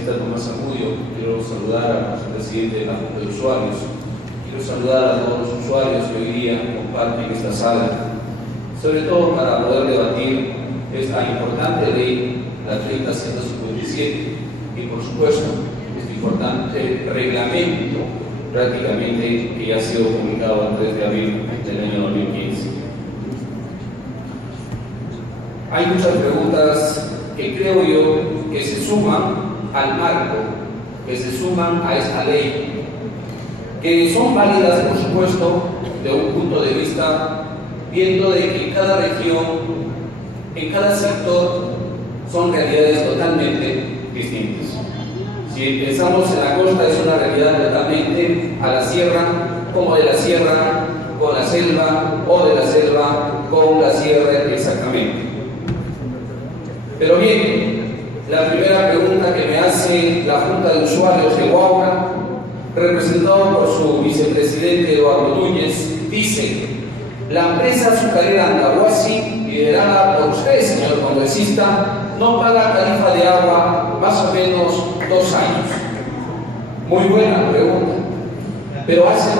congresista Tomás Zamudio, quiero saludar al presidente de la Junta de Usuarios, quiero saludar a todos los usuarios que hoy día comparten esta sala, sobre todo para poder debatir esta importante ley, la 30.157, y por supuesto este importante reglamento prácticamente que ya ha sido publicado el 3 de abril del año 2015. Hay muchas preguntas que creo yo que se suman al marco, que se suman a esta ley, que son válidas, por supuesto, de un punto de vista viendo de que en cada región, en cada sector, son realidades totalmente distintas. Si pensamos en la costa, es una realidad totalmente a la sierra, como de la sierra con la selva, o de la selva con la sierra exactamente. Pero bien, la primera pregunta que me hace la Junta de Usuarios de Huaura, representado por su vicepresidente Eduardo Núñez, dice: la empresa azucarera Andahuasi, liderada por usted, señor congresista, no paga tarifa de agua más o menos 2 años. Muy buena pregunta. Pero hace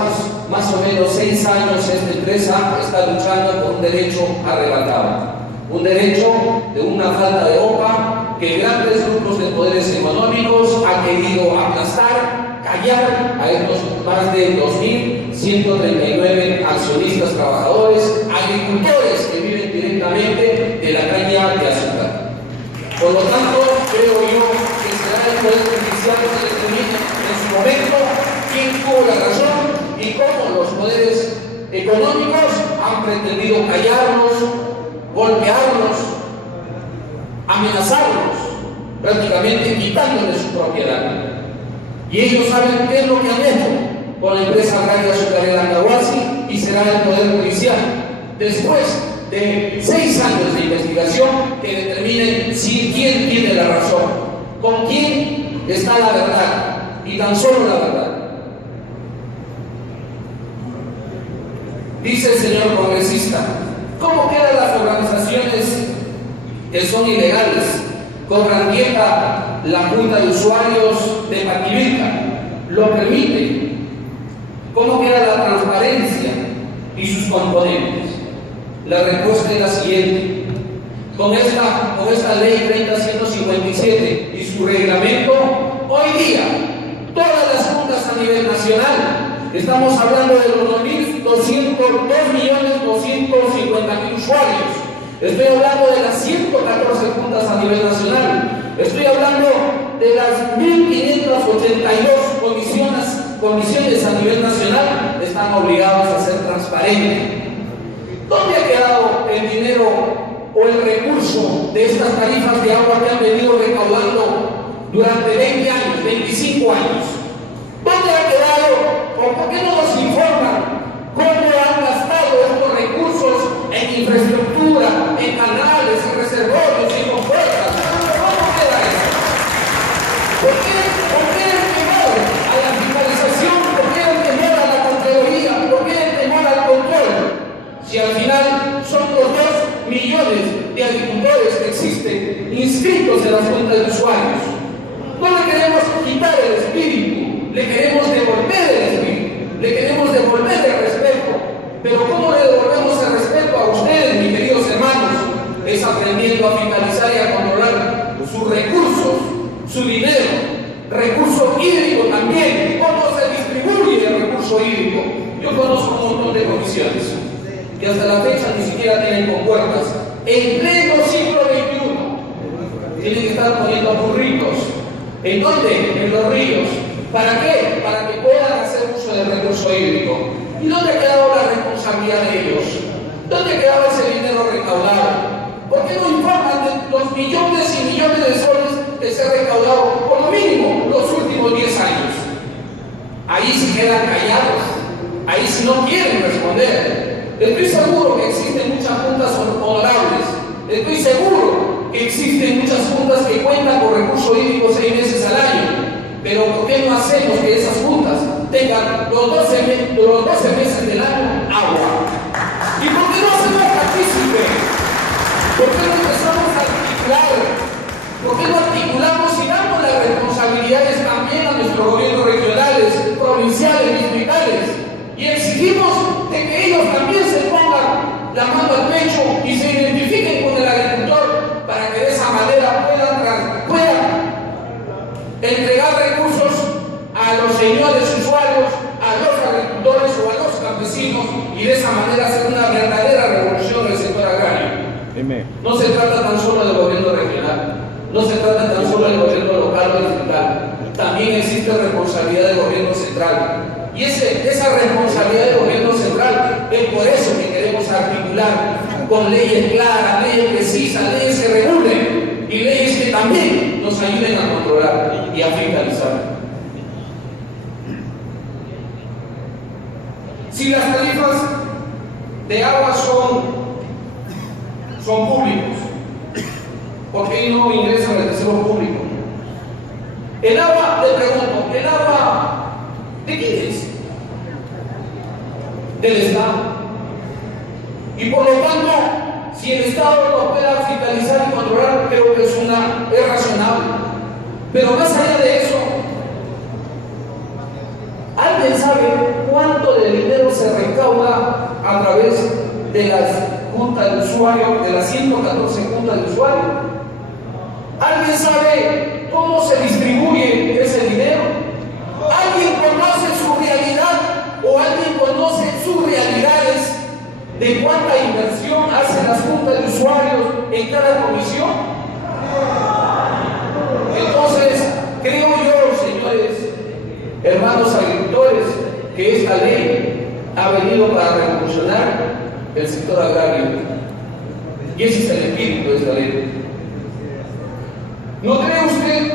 más o menos 6 años esta empresa está luchando por un derecho arrebatado. Un derecho de una falta de OPA que grandes grupos de poderes económicos han querido aplastar, callar a estos más de 2.139 accionistas, trabajadores, agricultores que viven directamente de la caña de azúcar. Por lo tanto, creo yo que será el Poder Judicial que determine en su momento quién tuvo la razón y cómo los poderes económicos han pretendido callarnos, golpearlos, amenazarlos, prácticamente quitándoles su propiedad. Y ellos saben qué es lo que han hecho con la empresa agraria azucarera Andahuasi, y será el Poder Judicial, después de 6 años de investigación, que determinen quién tiene la razón, con quién está la verdad, y tan solo la verdad. Dice el señor congresista: ¿cómo quedan las organizaciones que son ilegales? Cobran dieta la Junta de Usuarios de Pativilca, lo permite. ¿Cómo queda la transparencia y sus componentes? La respuesta es la siguiente: con esta ley 30.157 y su reglamento, hoy día todas las juntas a nivel nacional, estamos hablando de los 2.250.000 usuarios, estoy hablando de las 114 juntas a nivel nacional, estoy hablando de las 1.582 comisiones a nivel nacional, están obligados a ser transparentes. ¿Dónde ha quedado el dinero o el recurso de estas tarifas de agua que han venido recaudando durante 20 años, 25 años? ¿Dónde ha quedado, o por qué no nos informan cómo han gastado estos recursos en infraestructura, en canales, en reservorios, en compuertas? ¿Cómo queda eso? ¿Por qué el temor a la fiscalización? ¿Por qué el temor a la Contraloría? ¿Por qué el temor al control? Si al final son los 2 millones de agricultores que existen inscritos en las juntas de usuarios. No le queremos quitar el espíritu, le queremos devolver el espíritu, le queremos devolver el respeto. Pero ¿cómo le devolvemos el respeto a ustedes, mis queridos hermanos? Es aprendiendo a fiscalizar y a controlar sus recursos, su dinero, recurso hídrico también, cómo se distribuye el recurso hídrico. Yo conozco un montón de comisiones que hasta la fecha ni siquiera tienen compuertas. En pleno siglo XXI tienen que estar poniendo burritos. ¿En dónde? En los ríos. ¿Para qué? Para que puedan hacer uso del recurso hídrico. ¿Y dónde ha quedado la responsabilidad de ellos? ¿Dónde ha quedado ese dinero recaudado? ¿Por qué no informan de los millones y millones de soles que se han recaudado, por lo mínimo, los últimos 10 años? Ahí se quedan callados, ahí sí no quieren responder. Estoy seguro que existen muchas juntas honorables, estoy seguro que existen muchas juntas que cuentan con recursos hídricos 6 meses al año, pero ¿por qué no hacemos que esas juntas tengan los 12 meses del año agua? ¿Y por qué no hacemos partícipe? ¿Por qué no empezamos a articular? ¿Por qué no articulamos y damos la responsabilidad responsabilidades también a nuestros gobiernos regionales, provinciales, distritales, y exigimos de que ellos también se pongan la mano al pecho y se identifiquen con el agricultor para que de esa manera puedan entregar recursos a los señores usuarios, a los agricultores o a los campesinos, y de esa manera hacer una verdadera revolución del sector agrario. No se trata tan solo del gobierno regional, no se trata tan solo del gobierno local o distrital, también existe responsabilidad del gobierno central. Y esa responsabilidad del gobierno central es por eso que queremos articular con leyes claras, leyes precisas, leyes que regulen y leyes que también nos ayuden a controlar y a fiscalizar. Si las tarifas de agua son públicos, ¿por qué no ingresan al tesoro público? El agua, le pregunto, ¿el agua de quién es? Del Estado. Y por lo tanto, si el Estado lo pueda fiscalizar y controlar, creo que es razonable. Pero más allá de eso, ¿alguien sabe cuánto de dinero se recauda a través de las juntas de usuarios, de las 114 juntas de usuarios? ¿Alguien sabe cómo se distribuye ese dinero? ¿Alguien conoce su realidad o alguien conoce sus realidades de cuánta inversión hacen las juntas de usuarios en cada comisión? Entonces, creo yo, señores, hermanos agricultores, que esta ley ha venido para revolucionar el sector agrario. Y ese es el espíritu de esta ley. ¿No cree usted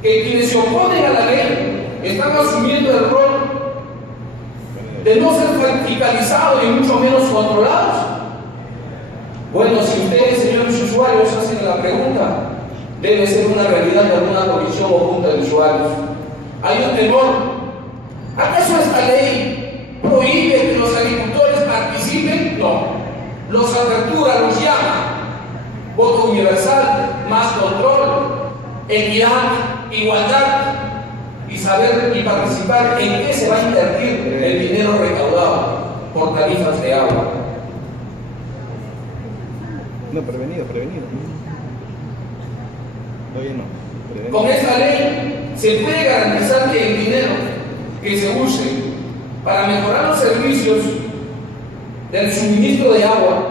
que quienes se oponen a la ley están asumiendo el rol de no ser fiscalizados y mucho menos controlados? Bueno, si ustedes, señores usuarios, hacen la pregunta, debe ser una realidad de alguna comisión o junta de usuarios. Hay un temor. ¿Acaso esta ley prohíbe que los agricultores participen? No. Los apertura, los llama. Voto universal, más control, equidad, igualdad y saber y participar en qué se va a invertir el dinero recaudado por tarifas de agua. No, prevenido. Todavía no. Prevenido. Con esta ley se puede garantizar que el dinero que se use para mejorar los servicios del suministro de agua,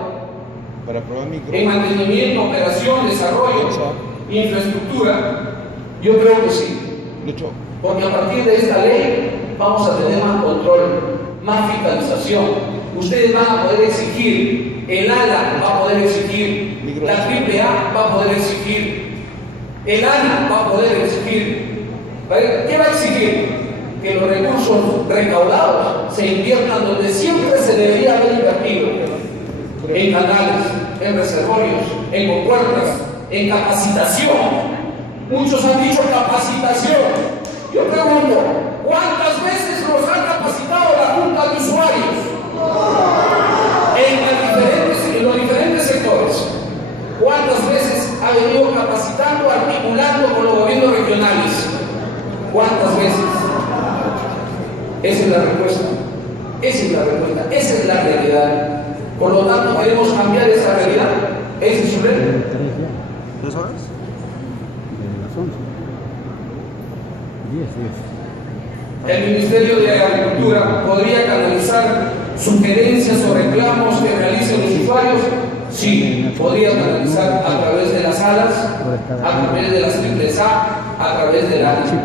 para probar micro, en mantenimiento, operación, desarrollo, infraestructura, yo creo que sí. Lucho. Porque a partir de esta ley vamos a tener más control, más fiscalización. Ustedes van a poder exigir, el ALA va a poder exigir, la AAA va a poder exigir, el ANA va a poder exigir. ¿Qué va a exigir? Que los recursos recaudados se inviertan donde siempre se debería haber invertido: en canales, en reservorios, en compuertas, en capacitación. Muchos han dicho capacitación. Yo pregunto, ¿cuántas veces nos han capacitado la Junta de Usuarios en los diferentes sectores? ¿Cuántas veces ha venido capacitando, articulando con los gobiernos regionales? ¿Cuántas veces? Esa es la respuesta. Esa es la realidad. Por lo tanto, queremos cambiar esa realidad. ¿Ese es su ley? 3 horas? Las 11. 10. El Ministerio de Agricultura podría canalizar sugerencias o reclamos que realicen los usuarios. Sí, podría canalizar a través de las salas, a través de las AAA, a través de la ANI.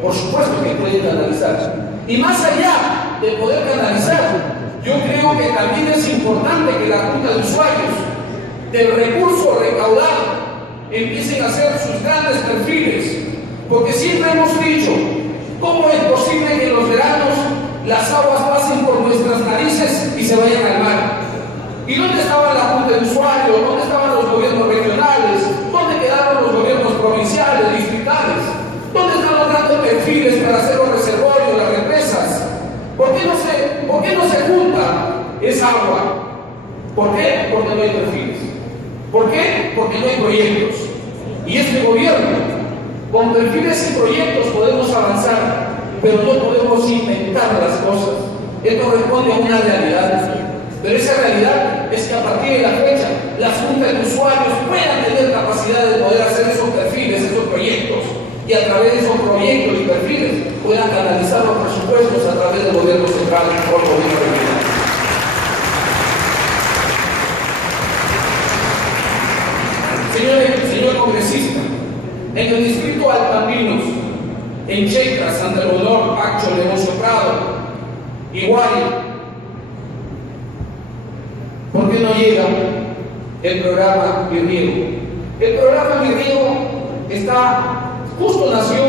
Por supuesto que puede canalizar. Y más allá de poder canalizar, yo creo que también es importante que la Junta de Usuarios del recurso recaudado empiecen a hacer sus grandes perfiles, porque siempre hemos dicho, ¿cómo es posible que en los veranos las aguas pasen por nuestras narices y se vayan al mar? ¿Y dónde estaba la Junta de Usuarios? ¿Dónde estaban los gobiernos regionales? ¿Dónde quedaron los gobiernos provinciales, distritales? ¿Dónde están los grandes perfiles para hacer los reservorios, las represas? ¿Por qué no se junta esa agua? ¿Por qué? Porque no hay perfiles. ¿Por qué? Porque no hay proyectos. Y este gobierno Con perfiles y proyectos podemos avanzar, pero no podemos inventar las cosas. Esto responde a una realidad. Pero esa realidad es que a partir de la fecha, las juntas de usuarios puedan tener capacidad de poder hacer esos perfiles, esos proyectos, y a través de esos proyectos y perfiles puedan canalizar los presupuestos a través del gobierno central o el gobierno regional. Señor congresista, en el distrito Alpampinos, en Checa, Santa Leonor, Pacho, Leoncio Prado, Iguay, ¿por qué no llega el programa Mi Riego? El programa Mi Riego justo nació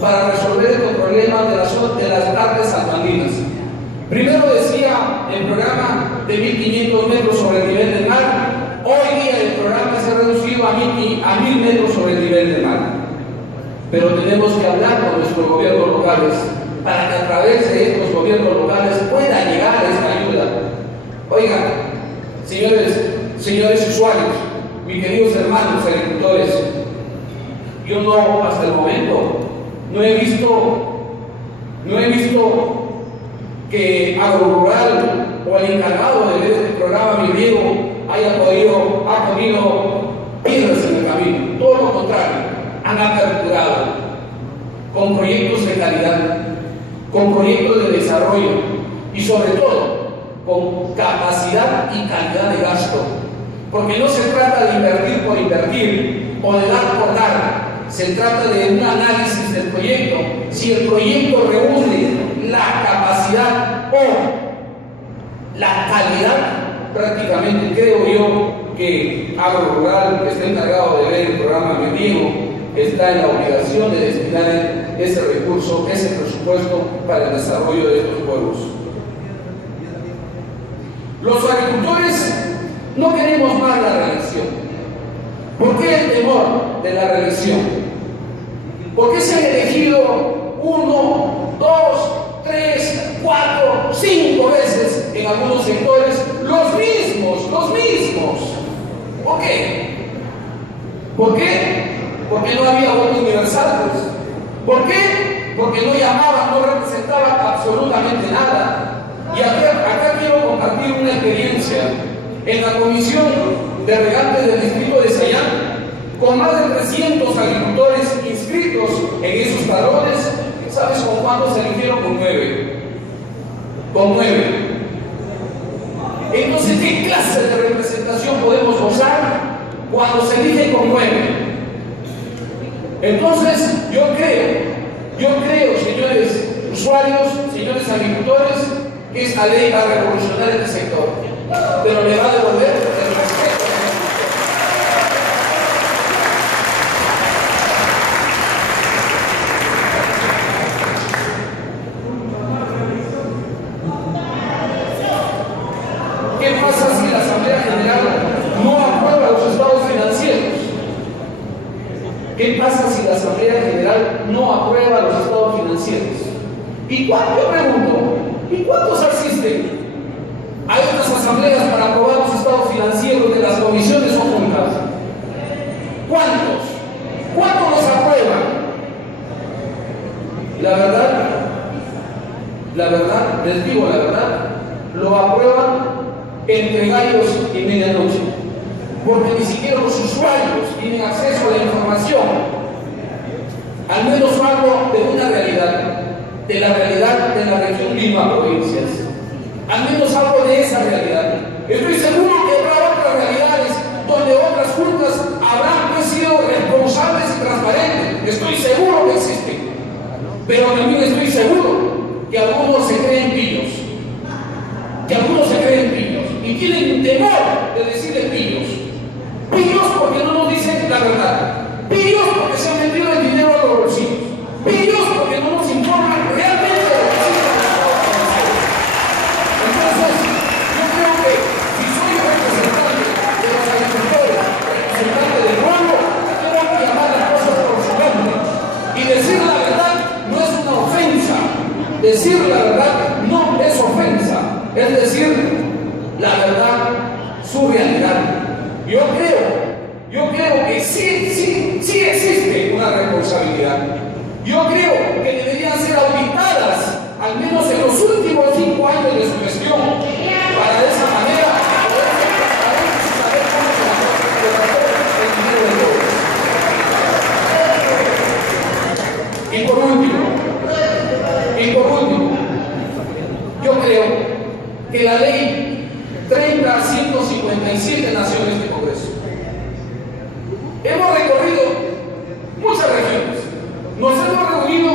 para resolver el problema de las artes alpampinas. Primero decía el programa de 1.500 metros sobre el nivel del mar. Hoy día el programa se ha reducido a 1.000 metros sobre el nivel del mar. Pero tenemos que hablar con nuestros gobiernos locales para que a través de estos gobiernos locales pueda llegar esta ayuda. Oigan, señores usuarios, mis queridos hermanos agricultores, yo no, hasta el momento, no he visto que Agrorural o el encargado de ver este programa Mi Riego ha podido piedras en el camino. Todo lo contrario, han aperturado con proyectos de calidad, con proyectos de desarrollo y sobre todo con capacidad y calidad de gasto. Porque no se trata de invertir por invertir o de dar por dar. Se trata de un análisis del proyecto. Si el proyecto reúne la capacidad o la calidad, prácticamente creo yo que Agrorural, que está encargado de ver el programa Mi Riego, está en la obligación de destinar ese recurso, ese presupuesto para el desarrollo de estos pueblos. Los agricultores no queremos más la reelección. ¿Por qué el temor de la reelección? ¿Por qué se han elegido 1, 2, 3, 4, 5 veces en algunos sectores los mismos? ¿Por qué? ¿Por qué? Porque no había voto universal, pues. ¿Por qué? Porque no llamaban, no representaban absolutamente nada. Y acá quiero compartir una experiencia. En la comisión de regantes del distrito de Sayán, con más de 300 agricultores inscritos en esos padrones, ¿sabes con cuántos se eligieron? Con 9. Con 9. Entonces, ¿qué clase de representación podemos gozar cuando se elige con 9? Entonces, yo creo, señores usuarios, señores agricultores, que esta ley va a revolucionar este sector, pero le va a devolver el respeto. ¿Qué pasa si la Asamblea General no aprueba los estados financieros? ¿Qué pasa si la Asamblea General no aprueba los estados financieros? ¿Y cuánto, yo pregunto, ¿y cuántos asisten a estas asambleas para aprobar los estados financieros de las comisiones o juntas? ¿Cuántos? ¿Cuántos los aprueban? La verdad, les digo la verdad, lo aprueban entre gallos y medianoche, porque ni siquiera los usuarios tienen acceso a la información. Al menos hablo de una realidad, de la realidad de la región Lima, provincias. Al menos hablo de esa realidad. Estoy seguro que habrá otras realidades donde otras juntas habrán sido responsables y transparentes. Estoy seguro que existen. Pero también estoy seguro que algunos se creen pillos. Y tienen temor de decirle pillos. Pillos porque no nos dicen la verdad. Pillos porque se han metido el dinero a los bolsillos. Pillos porque no nos informan realmente de lo que existe en el Estado financiero. Entonces, yo creo que si soy representante de los agricultores, representante del pueblo, tengo que llamar las cosas por su nombre. Y decir la verdad no es una ofensa. Decir la verdad no es ofensa. Es decir, la verdad, su realidad. Yo creo que sí existe una responsabilidad. responsabilidad. Yo creo que deberían ser auditadas, al menos en los últimos 5 años de su gestión, para de esa manera poder ser transparentes y saber cómo se gastó el dinero de todos. Y por último, yo creo que la ley 30.157 nació en este Congreso. Hemos recorrido muchas regiones, nos hemos reunido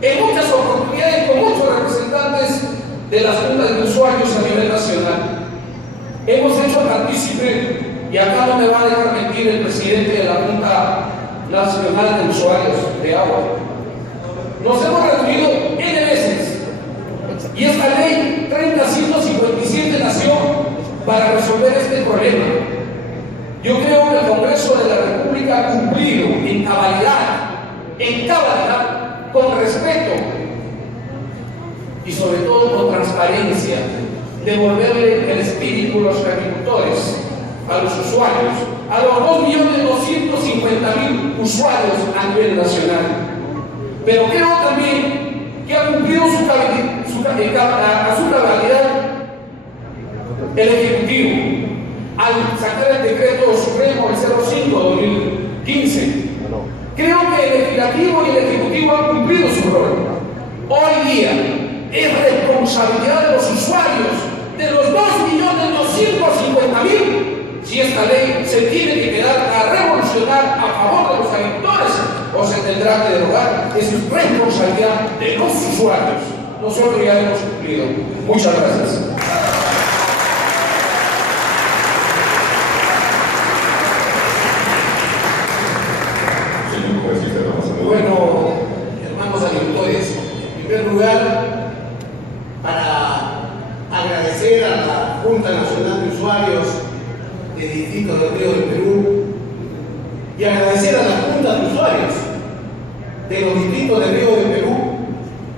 en muchas oportunidades con muchos representantes de las juntas de usuarios a nivel nacional. Hemos hecho partícipe, y acá no me va a dejar mentir el presidente de la Junta Nacional de Usuarios de Agua. Nos hemos reunido N veces, y esta ley 30.157 nació para resolver este problema. Yo creo que el Congreso de la República ha cumplido en cabalidad, con respeto y sobre todo con transparencia, devolverle el espíritu a los agricultores, a los usuarios, a los 2.250.000 usuarios a nivel nacional. Pero creo también que ha cumplido a su cabalidad el Ejecutivo al sacar el decreto supremo el 05/2015. Creo que el Legislativo y el Ejecutivo han cumplido su rol. Hoy día es responsabilidad de los usuarios, de los 2.250.000, si esta ley se tiene que quedar a revolucionar a favor de los agricultores o se tendrá que derogar. Es responsabilidad de los usuarios. Nosotros ya hemos cumplido. Muchas gracias. Bueno, hermanos agricultores, en primer lugar, para agradecer a la Junta Nacional de Usuarios del Distrito del Río del Perú y agradecer a la Junta de Usuarios de los Distritos del Río del Perú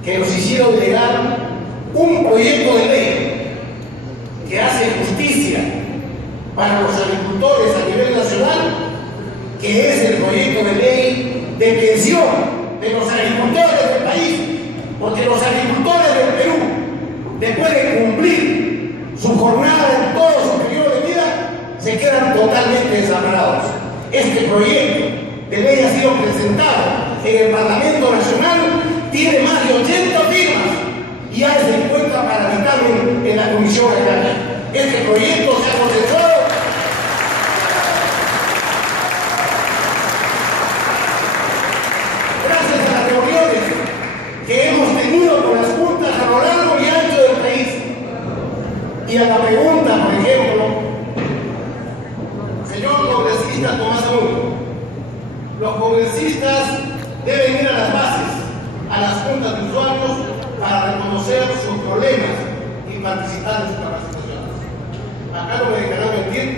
que nos hicieron llegar un proyecto de ley que hace justicia para los agricultores a nivel nacional, que es el proyecto de ley de pensión de los agricultores del país, porque los agricultores del Perú, después de cumplir su jornada en todo su periodo de vida, se quedan totalmente desamparados. Este proyecto de ley ha sido presentado en el Parlamento Nacional, tiene más de 80 firmas y ya se encuentra para dictamen en la Comisión Agraria. Este proyecto se ha consensuado que hemos tenido con las juntas a lo largo y ancho del país. Y a la pregunta, por ejemplo, señor congresista Tomás Amundo, los congresistas deben ir a las bases, a las juntas de usuarios, para reconocer sus problemas y participar en sus capacitaciones. Acá no me dejarán mentir,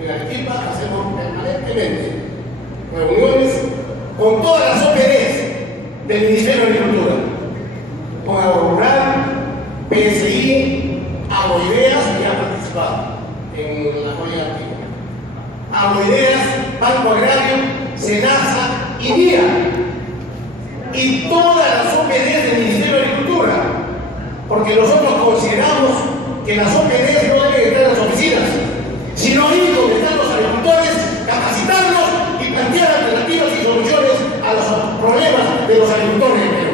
en Arequipa hacemos permanentemente reuniones con todas las OPDs del Ministerio de Agricultura, con Agro Rural, PSI, Agroideas, que ha participado en la joya antigua, Agroideas, Banco Agrario, SENASA y NIA, y todas las OPDs del Ministerio de Agricultura, porque nosotros consideramos que las OPDs no deben estar en las oficinas, sino ir donde están los agricultores, capacitarlos y plantear alternativas y soluciones a los problemas de los agricultores del Perú.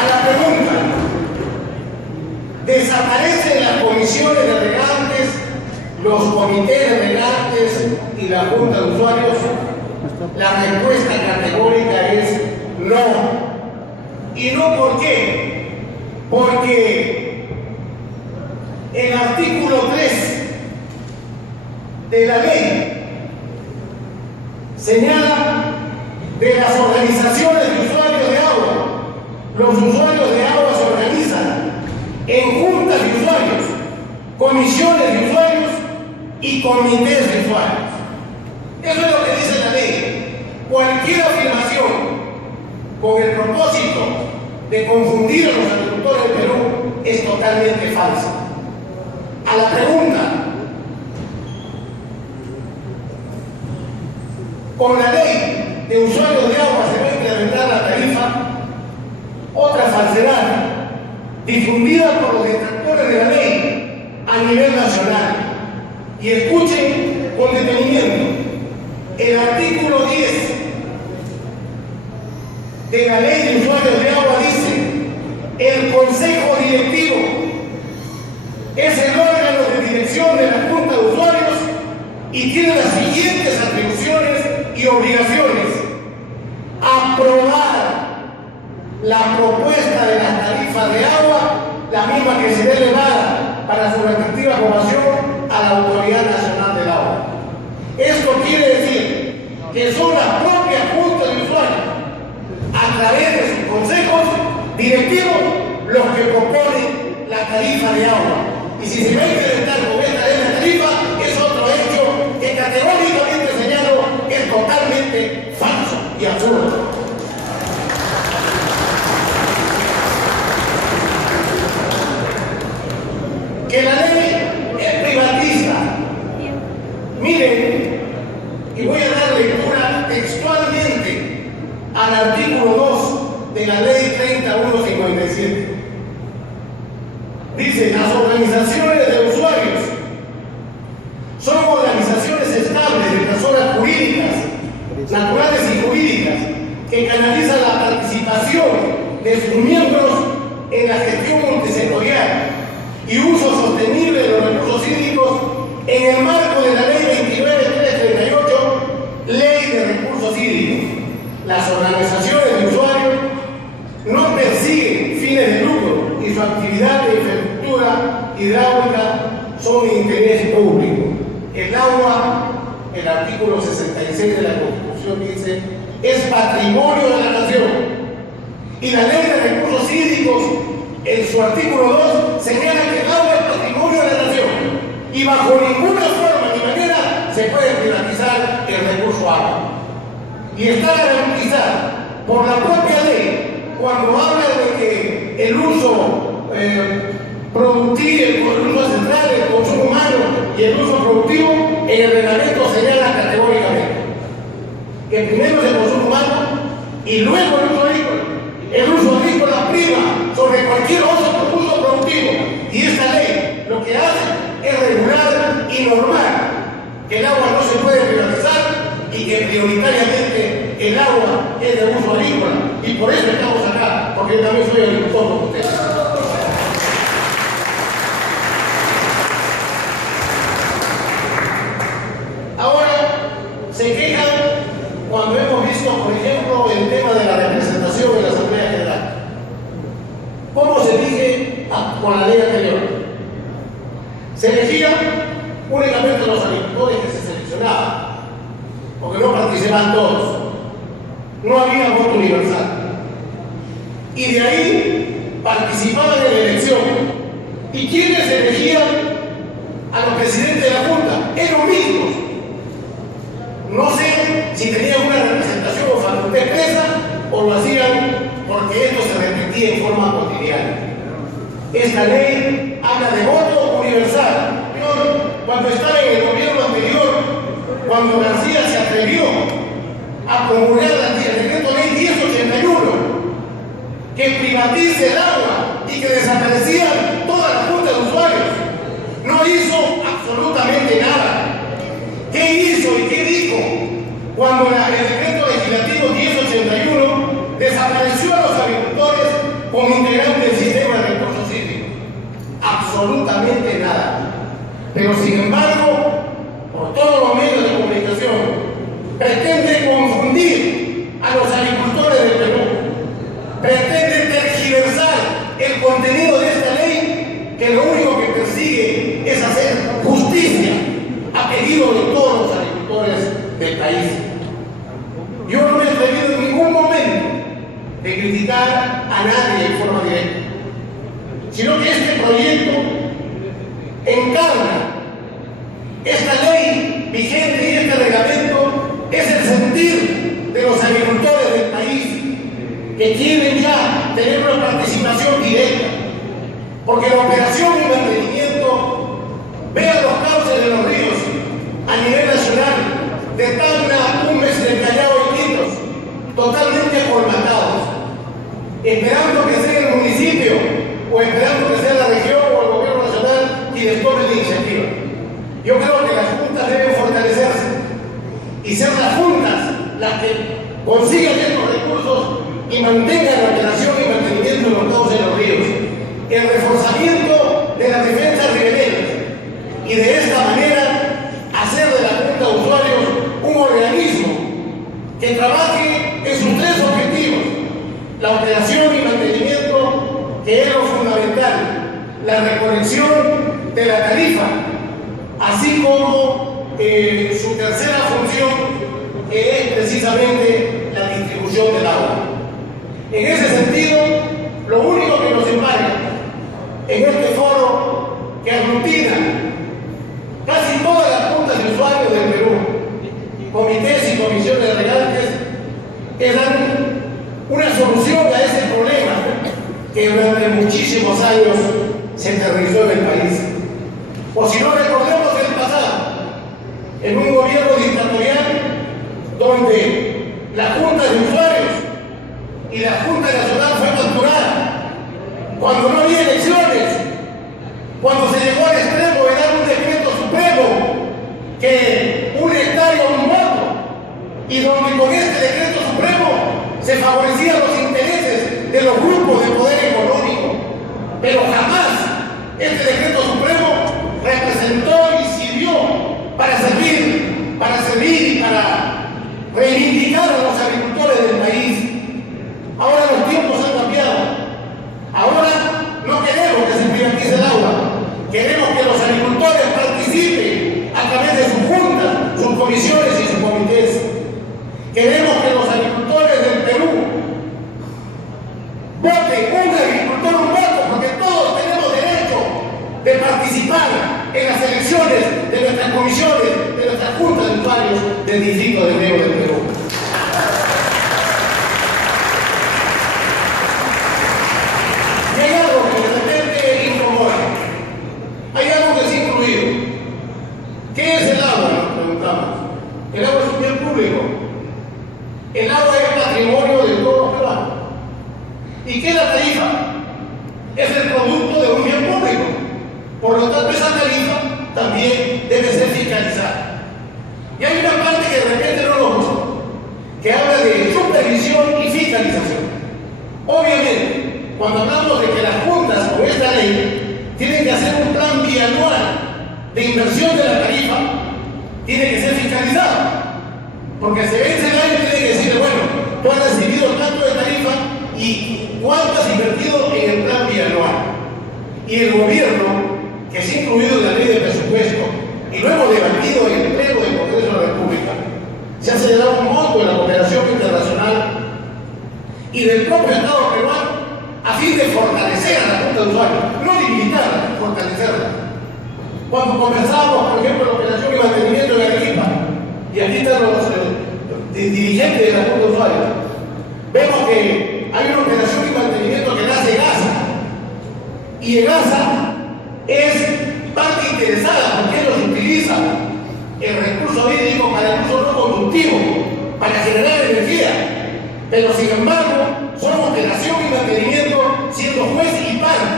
A la pregunta, ¿desaparecen las comisiones de regantes, los comités de regantes y la Junta de Usuarios? La respuesta categórica es no. ¿Y no por qué? Porque el artículo 3 de la ley señala de las organizaciones de usuarios de agua. Los usuarios de agua se organizan en juntas de usuarios, comisiones de usuarios y comités de usuarios. Eso es lo que dice la ley. Cualquier afirmación con el propósito de confundir a los agricultores del Perú es totalmente falsa. A la pregunta, con la ley de usuarios de agua se va a incrementar la tarifa. Otra falsedad difundida por los detractores de la ley a nivel nacional. Y escuchen con detenimiento. El artículo 10 de la ley de usuarios de agua dice: el consejo directivo es el órgano de dirección de la Junta de Usuarios y tiene las siguientes atribuciones y obligaciones: aprobar la propuesta de las tarifas de agua, la misma que será elevada para su respectiva aprobación a la Autoridad Nacional del Agua. Esto quiere decir que son las propias juntas de usuarios, a través de sus consejos directivos, los que proponen la tarifa de agua. Y si se va a incrementar con esta ley de tarifa, es otro hecho que categóricamente señalo es totalmente falso y absurdo. Que la ley es privatista. Miren, y voy a dar lectura textualmente al artículo 2 de la ley 3157. Dice: las organizaciones de usuarios son organizaciones estables de personas jurídicas, naturales y jurídicas, que canalizan la participación de sus miembros en la gestión multisectorial y uso sostenible de los recursos hídricos en el marco de la Ley 29338, Ley de Recursos Hídricos. Las organizaciones de usuarios no persiguen fines de lucro y su actividad de infraestructura hidráulica son de interés público. El agua, el artículo 66 de la Constitución dice, es patrimonio de la nación. Y la Ley de Recursos Hídricos, en su artículo 2, señala que el agua es patrimonio de la nación y bajo ninguna forma ni manera se puede privatizar el recurso agua. Y está garantizado por la propia ley cuando habla de que el uso productivo, el uso central, el consumo humano y el uso productivo, en el reglamento señala categóricamente que primero es el consumo humano y luego el uso agrícola. El uso agrícola prima sobre cualquier otro uso productivo. Y esta ley lo que hace es regular y normar que el agua no se puede privatizar y que prioritariamente el agua es de uso agrícola. Y por eso estamos acá, porque yo también soy agricultor como ustedes. Ahora se quejan cuando hemos visto, por ejemplo, el tema de la representación en la Asamblea General. ¿Cómo se elige con la ley anterior? Se elegía únicamente los agricultores que se seleccionaban, porque no participaban todos. No había voto universal. Y de ahí participaban en la elección. ¿Y quiénes elegían a los presidentes de la Junta? Ellos mismos. No sé si tenían una representación o facultad expresa o lo hacían porque esto se repetía en forma cotidiana. Esta ley habla de voto universal. Cuando estaba en el gobierno anterior, cuando García se atrevió a promulgar el decreto ley 1081, que privatice el agua y que desaparecían todas las juntas de usuarios, no hizo absolutamente nada. ¿Qué hizo y qué dijo cuando el decreto legislativo 1081 desapareció a los agricultores como integrantes del sistema de recursos hídricos? Absolutamente nada. Pero sin embargo, por todos los medios de comunicación, pretende confundir a los agricultores del Perú, pretende tergiversar el contenido de esta ley, que lo único que persigue es hacer justicia a pedido de todos los agricultores del país. Yo no me he atrevido en ningún momento de criticar a nadie en forma directa, sino que este proyecto encarna esta ley vigente y este reglamento es el sentir de los agricultores del país que quieren ya tener una participación directa, porque la operación y mantenimiento, vean los cauces de los ríos a nivel nacional, de Tacna, Tumbes, esperando que sea el municipio o esperando que sea la región o el gobierno nacional quienes tomen la iniciativa. Yo creo que las juntas deben fortalecerse y ser las juntas las que consigan estos recursos y mantengan la operación y mantenimiento de los cauces de los ríos, el reforzamiento de las defensas ribereñas y de esta manera hacer de la Junta de Usuarios un organismo que trabaje en sus tres objetivos: la operación y mantenimiento, que es lo fundamental, la recolección de la tarifa, así como su tercera función, que es precisamente la distribución del agua. En ese sentido, lo único que nos embarga en este foro que aglutina casi todas las juntas de usuarios del Perú, comités y comisiones de regantes, es dar una solución a ese problema que durante muchísimos años se encarnizó en el país. O si no, recordemos el pasado, en un gobierno dictatorial donde la Junta de Usuarios y la Junta Nacional fue capturada, cuando no había elecciones, cuando se llegó al extremo de dar un decreto supremo que un hectárea un voto, y donde con este decreto supremo se favorecían los intereses de los grupos de poder económico. Pero jamás este decreto supremo representó y sirvió para servir y para reivindicar a los agricultores del país. Ahora los tiempos han cambiado. Ahora no queremos que se privatice el agua. Queremos que los agricultores participen a través de sus juntas, sus comisiones y sus comités. Queremos que los agricultores del Perú voten un agricultor un voto, porque todos tenemos derecho de participar en las elecciones de nuestras comisiones, de nuestras juntas de usuarios del Distrito de Río del Perú. Y hay algo que de repente incomoda, hay algo que es incluido. ¿Qué es el agua? Nos preguntamos. El agua es un bien público. El agua es patrimonio de todos los peruanos. ¿Y qué es la tarifa? Es el producto de un bien público. Por lo tanto, esa tarifa también debe ser fiscalizada. Y hay una parte que de repente no nos gusta, que habla de supervisión y fiscalización. Obviamente, cuando hablamos de que las juntas con esta ley tienen que hacer un plan bianual de inversión de la tarifa, tiene que ser fiscalizado. Porque se vence el año y tiene que decirle, bueno, tú has recibido tanto de tarifa y cuánto has invertido en el plan bianual. Y el gobierno, que se ha incluido en la ley de presupuesto, y lo hemos debatido en el Pleno del Congreso de la República, se ha acelerado un monto en la cooperación internacional y del propio Estado peruano a fin de fortalecer a la Junta de Usuarios, no limitarla, fortalecerla. Cuando conversábamos, por ejemplo, en la operación y mantenimiento de Arequipa, y aquí están los dirigentes de la Junta de Usuarios, vemos que hay una operación y mantenimiento que nace EGASA, y EGASA es parte interesada porque ellos utilizan el recurso hídrico para el uso no conductivo, para generar energía, pero sin embargo son operación y mantenimiento siendo juez y parte.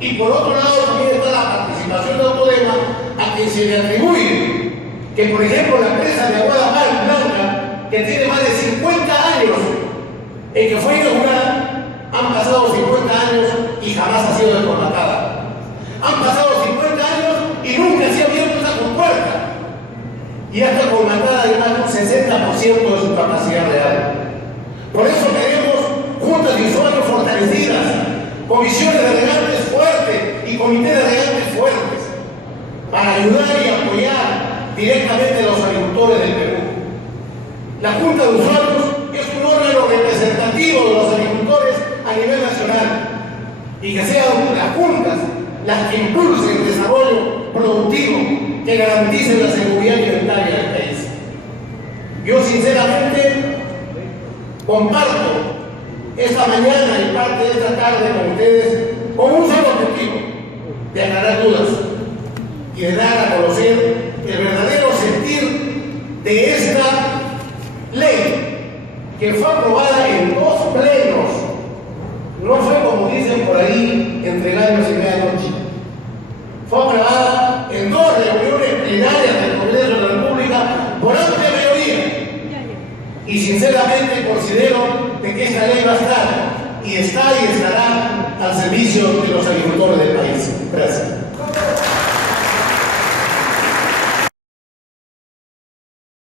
Y por otro lado también está la participación de Autodema, a quien se le atribuye que, por ejemplo, la empresa de Aguada Blanca, que tiene más de 50 años en que fue inaugurada, han pasado 50 años y jamás ha sido desformatada. Han pasado 50 años y nunca se ha abierto esa compuerta. Y ya está colmatada de más de un 60% de su capacidad real. Por eso queremos juntas de usuarios fortalecidas, comisiones de regantes fuertes y comités de regantes fuertes, para ayudar y apoyar directamente a los agricultores del Perú. La Junta de Usuarios es un órgano representativo de los agricultores a nivel nacional, y que sean las juntas las que impulsen el desarrollo productivo, que garanticen la seguridad alimentaria del país. Yo sinceramente comparto esta mañana y parte de esta tarde con ustedes con un solo objetivo: de aclarar dudas y de dar a conocer el verdadero sentir de esta ley, que fue aprobada en 2 plenos ahí entre gallos y medianoche. Fue aprobada en 2 reuniones plenarias del Congreso de la República por amplia mayoría. Y sinceramente considero de que esta ley va a estar, y está y estará al servicio de los agricultores del país. Gracias.